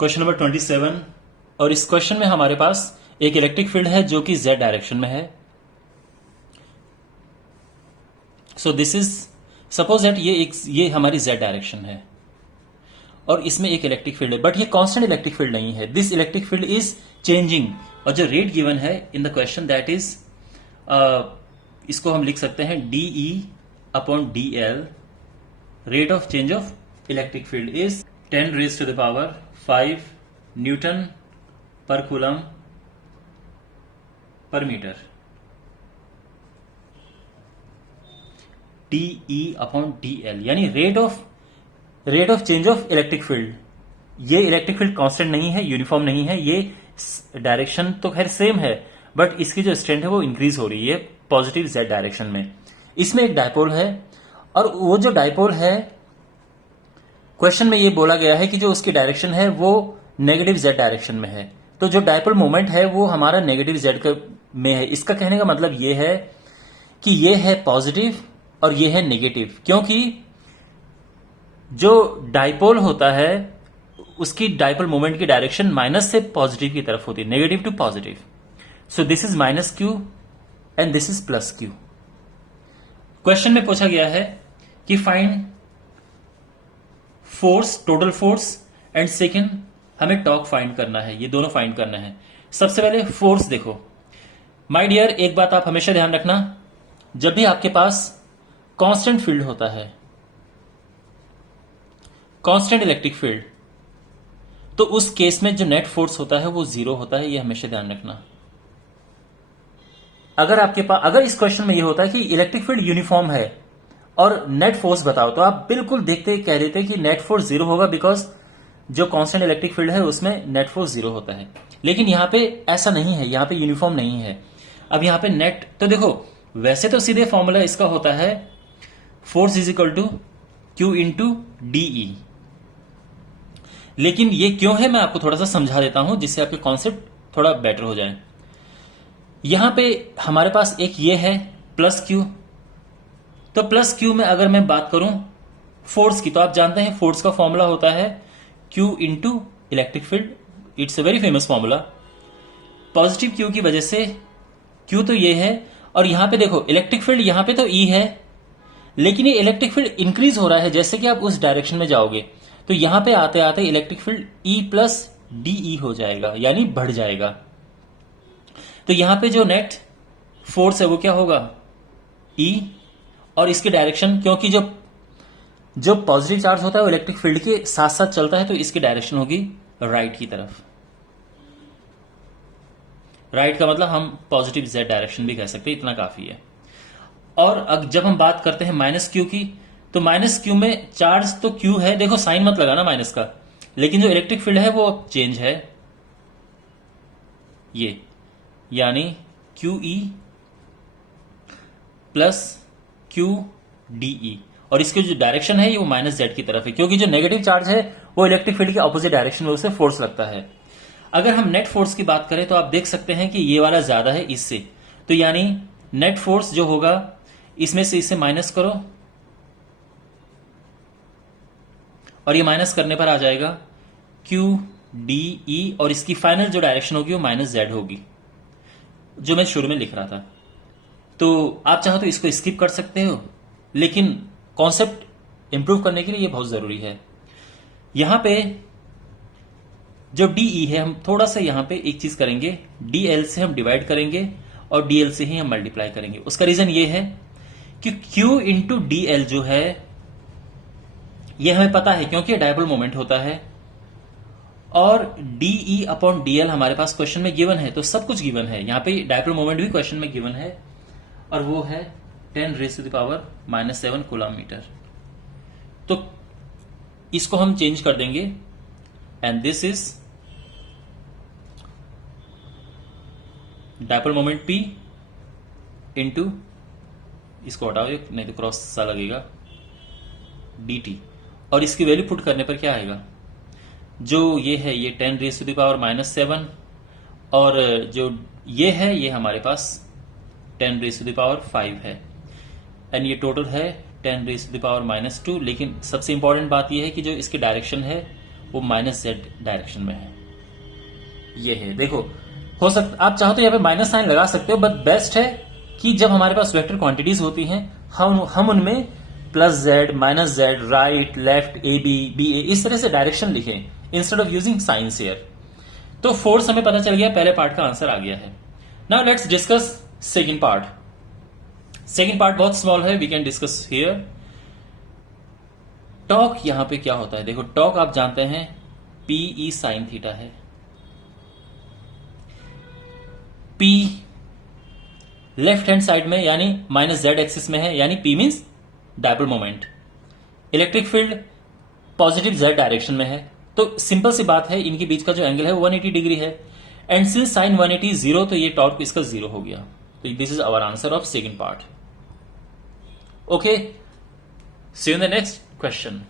Question number 27। और इस question में हमारे पास एक इलेक्ट्रिक फील्ड है जो कि z डायरेक्शन में है। सो दिस इज सपोज दैट ये हमारी z डायरेक्शन है और इसमें एक इलेक्ट्रिक फील्ड है, बट ये कांस्टेंट इलेक्ट्रिक फील्ड नहीं है। This electric field is changing. और जो रेट गिवन है in the question that is इसको हम लिख सकते हैं DE/dl। Rate of change of electric field is 10⁵ Newton पर कूलम पर मीटर। DE/dl यानी rate of change of electric field. ये इलेक्ट्रिक फील्ड कांस्टेंट नहीं है, यूनिफॉर्म नहीं है, ये डायरेक्शन तो खैर सेम है, बट इसकी जो स्ट्रेंथ है वो इंक्रीज हो रही है पॉजिटिव z डायरेक्शन में। इसमें एक डायपोल है और वो जो डायपोल है क्वेश्चन में ये बोला गया है कि जो उसकी डायरेक्शन है वो नेगेटिव z डायरेक्शन में है। तो जो डायपोल मोमेंट है वो हमारा नेगेटिव z में है। इसका कहने का मतलब ये है कि ये है पॉजिटिव और ये है नेगेटिव, क्योंकि जो डायपोल होता है उसकी डायपोल मोमेंट की डायरेक्शन माइनस से पॉजिटिव की तरफ होती है, negative to positive. So this is -q and this is +q। Question में पूछा गया है कि find force, total force and second हमें टॉर्क फाइंड करना है। ये दोनों फाइंड करना है। सबसे पहले फोर्स देखो माय डियर, एक बात आप हमेशा ध्यान रखना, जब भी आपके पास कांस्टेंट फील्ड होता है, कांस्टेंट इलेक्ट्रिक फील्ड, तो उस केस में जो नेट फोर्स होता है वो 0 होता है। ये हमेशा ध्यान रखना। अगर आपके पास, अगर इस क्वेश्चन में ये होता है कि इलेक्ट्रिक फील्ड यूनिफॉर्म है और नेट फोर्स बताओ, तो आप बिल्कुल देखते कह देते कि नेट फोर्स 0 होगा, बिकॉज जो कांस्टेंट इलेक्ट्रिक फील्ड है उसमें नेट फोर्स 0 होता है। लेकिन यहां पे ऐसा नहीं है, यहां पे यूनिफॉर्म नहीं है। अब यहां पे नेट, तो देखो वैसे तो सीधे फॉर्मूला इसका होता है force is equal to Q into DE, लेकिन ये क्यों है मैं आपको थोड़ा सा समझा देता हूं जिससे आपके कॉन्सेप्ट थोड़ा बेटर हो जाए। यहां पे हमारे पास एक ये है +Q, तो +Q में अगर मैं बात करूं फोर्स की, तो आप जानते हैं फोर्स का फॉर्मूला होता है Q into electric field. It's a very famous formula. Positive Q की वजह से Q तो ये है, और यहां पे देखो इलेक्ट्रिक फील्ड यहां पे तो E है, लेकिन ये इलेक्ट्रिक फील्ड इंक्रीज हो रहा है जैसे कि आप उस डायरेक्शन में जाओगे, तो यहां पे आते आते इलेक्ट्रिक फील्ड E+DE हो जाएगा, यानी बढ़ जाएगा। तो यहां पे जो नेट फोर्स है वो क्या होगा, E, और इसकी डायरेक्शन, क्योंकि जो पॉजिटिव चार्ज होता है वो इलेक्ट्रिक फील्ड के साथ साथ चलता है, तो इसकी डायरेक्शन होगी राइट की तरफ। राइट का मतलब हम पॉजिटिव z डायरेक्शन भी कह सकते हैं, इतना काफी है। और अब जब हम बात करते हैं -Q की, तो -Q में चार्ज तो Q है, देखो साइन मत लगाना माइनस का, लेकिन जो इलेक्ट्रिक फील्ड है वो अब चेंज है, ये यानी QE + QDE, और इसकी जो डायरेक्शन है ये वो -z की तरफ है, क्योंकि जो नेगेटिव चार्ज है वो इलेक्ट्रिक फील्ड के ऑपोजिट डायरेक्शन में उसे फोर्स लगता है। अगर हम नेट फोर्स की बात करें तो आप देख सकते हैं कि ये वाला ज्यादा है इससे, तो यानी नेट फोर्स जो होगा इसमें से इसे माइनस करो और ये माइनस करने पर आ जाएगा QDE, और इसकी फाइनल जो डायरेक्शन होगी वो -z होगी, जो मैं शुरू में लिख रहा था। तो आप चाहो तो इसको स्किप कर सकते हो, लेकिन कॉन्सेप्ट इंप्रूव करने के लिए ये बहुत जरूरी है। यहां पे जो DE है, हम थोड़ा सा यहां पे एक चीज करेंगे, DL से हम डिवाइड करेंगे और DL से ही हम मल्टीप्लाई करेंगे। उसका रीजन ये है कि Q इंटू DL जो है ये हमें पता है क्योंकि डायपोल मोमेंट होता है, और DE/dl हमारे पास क्वेश्चन में गिवन है, तो सब कुछ गिवन है। यहां पे डायपोल मोमेंट भी क्वेश्चन में गिवन है, और वो है 10⁻⁻7 कूलम मीटर। तो इसको हम चेंज कर देंगे, and this is dipole moment P into, इसको हटाओ नहीं तो क्रॉस सा लगेगा, dt, और इसकी वैल्यू पुट करने पर क्या आएगा, जो ये है ये 10⁻⁻7, और जो ये है ये हमारे पास 10⁵ है, एंड ये टोटल है 10⁻²। लेकिन सबसे इंपॉर्टेंट बात ये है कि जो इसकी डायरेक्शन है वो माइनस जेड डायरेक्शन में है। ये है, देखो हो सकता आप चाहो तो यहाँ पे माइनस साइन लगा सकते हो, बट बेस्ट है कि जब हमारे पास वेक्टर क्वांटिटीज होती हैं हम उनमें plus Z, minus Z, right, left, A B, B A, इस तरह से डायरेक्शन लिखें instead of using signs here. तो फोर्स हमें पता चल गया, पहले पार्ट का आंसर आ गया है। Now let's discuss second part. Second part बहुत स्मॉल है, we can discuss here. Talk यहां पे क्या होता है, देखो टॉक आप जानते हैं पीई साइन थीटा है। पी लेफ्ट हैंड साइड में यानी माइनस जेड एक्सिस में है, यानी P means dipole moment. Electric field positive Z direction में है, तो सिंपल सी बात है, इनके बीच का जो एंगल है वो 180 डिग्री है। एंड सिंस साइन 180 जीरो, तो ये टॉर्क इसका जीरो हो गया। तो this is our answer of second part. Okay, see you in the next question.